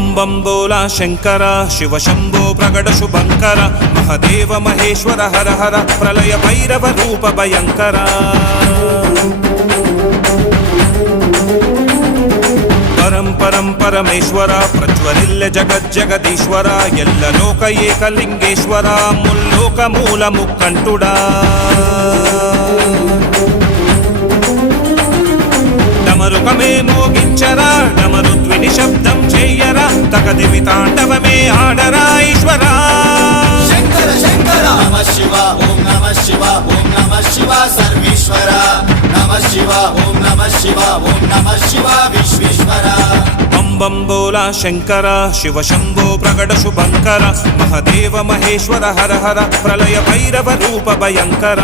बम बम बोला शंकर शिव शंभो प्रगट शुभंकर महदेव महेश्वर हर हर प्रलय भैरव रूप भयंकर परम परम परमेश्वर प्रज्वलिल्य जगज्जगदीश्वर एल्ल लोक एकलिंगेश्वर मुल्लोक मूल मुक्कंटुडा डमरुकमे मोगिंचरा डमरुद्विनि शब्दं चेयरा तकदिवि तांडवमे आडरा ईश्वरा शंकर शंकर नमः शिवा ओम नमः शिवा ओम नमः शिवा सर्वेश्वरा नमः शिवा ओम नमः शिवा ओम नमः शिवा विश्वेश्वरा बम बम बोला शंकर शिव शंभो प्रगट शुभंकर महदेव महेश्वर हर हर प्रलय भैरव रूप भयंकर